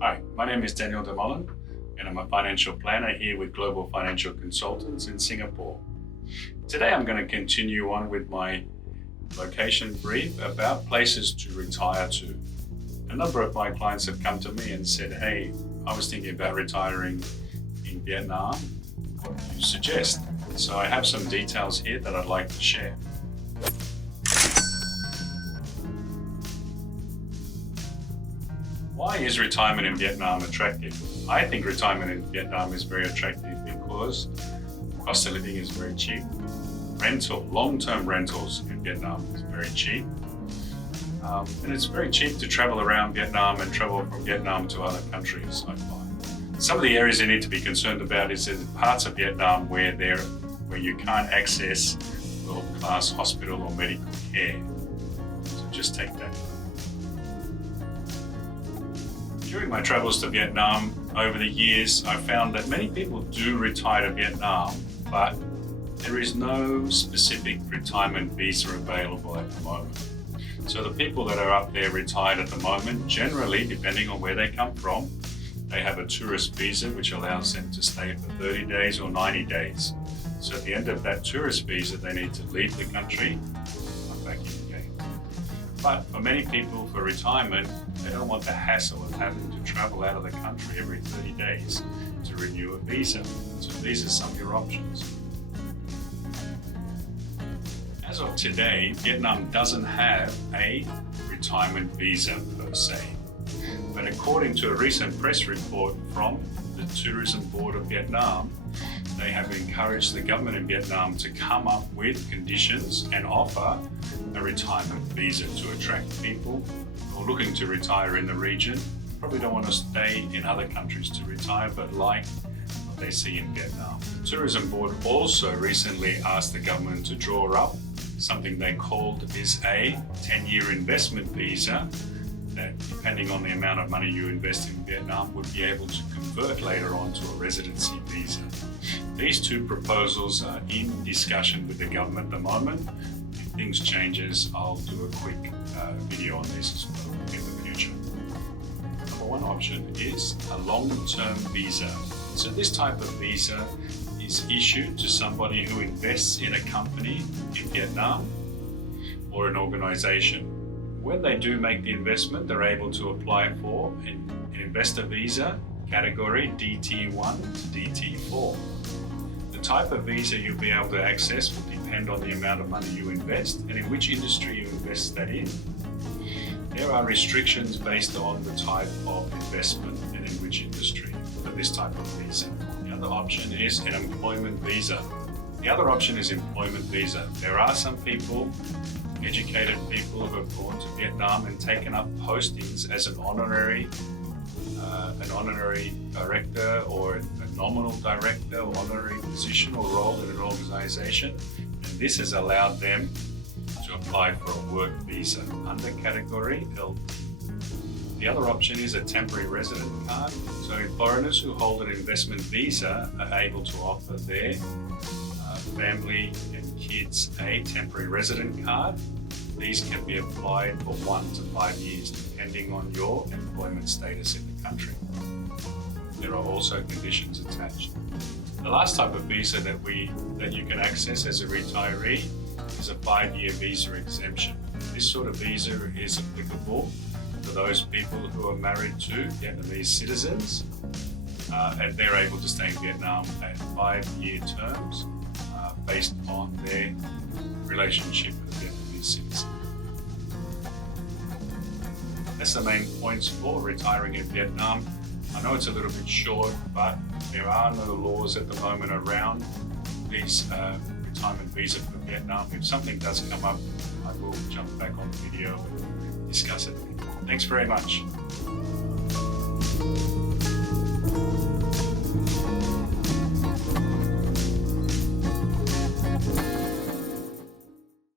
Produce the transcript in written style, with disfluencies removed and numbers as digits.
Hi, my name is Daniel Dal Molin, and I'm a financial planner here with Global Financial Consultants in Singapore. Today I'm going to continue on with my location brief about places to retire to. A number of my clients have come to me and said, hey, I was thinking about retiring in Vietnam. What do you suggest? So I have some details here that I'd like to share. Why is retirement in Vietnam attractive? I think retirement in Vietnam is very attractive because the cost of living is very cheap. Long-term rentals in Vietnam is very cheap. And it's very cheap to travel around Vietnam and travel from Vietnam to other countries, I find. Some of the areas you need to be concerned about is there's parts of Vietnam where you can't access world-class hospital or medical care. So just take that. During my travels to Vietnam over the years, I found that many people do retire to Vietnam, but there is no specific retirement visa available at the moment. So the people that are up there retired at the moment, generally, depending on where they come from, they have a tourist visa which allows them to stay for 30 days or 90 days. So at the end of that tourist visa, they need to leave the country, come back in again. But for many people, for retirement, they don't want the hassle of having to travel out of the country every 30 days to renew a visa. So these are some of your options. As of today, Vietnam doesn't have a retirement visa per se. But according to a recent press report from the Tourism Board of Vietnam, they have encouraged the government in Vietnam to come up with conditions and offer a retirement visa to attract people who are looking to retire in the region. Probably don't want to stay in other countries to retire, but like what they see in Vietnam. The Tourism Board also recently asked the government to draw up something they called is a 10-year investment visa that, depending on the amount of money you invest in Vietnam, would be able to convert later on to a residency visa. These two proposals are in discussion with the government at the moment. If things changes, I'll do a quick video on this as well in the future. Number one option is a long-term visa. So this type of visa is issued to somebody who invests in a company in Vietnam or an organization. When they do make the investment, they're able to apply for an investor visa category DT1 to DT4. The type of visa you'll be able to access will depend on the amount of money you invest and in which industry you invest that in. There are restrictions based on the type of investment and in which industry for this type of visa. The other option is an employment visa. There are some people, educated people, who have gone to Vietnam and taken up postings as an honorary director or a nominal director or honorary position or role in an organization, and this has allowed them to apply for a work visa under category L. The other option is a temporary resident card. So foreigners who hold an investment visa are able to offer their family and kids a temporary resident card. These can be applied for 1 to 5 years depending on your employment status in the country. There are also conditions attached. The last type of visa that you can access as a retiree is a 5-year visa exemption. This sort of visa is applicable for those people who are married to Vietnamese citizens and they're able to stay in Vietnam at 5-year terms based on their relationship with a Vietnamese citizen. That's the main points for retiring in Vietnam. I know it's a little bit short, but there are no laws at the moment around these retirement visa for Vietnam. If something does come up, I will jump back on the video and discuss it. Thanks very much.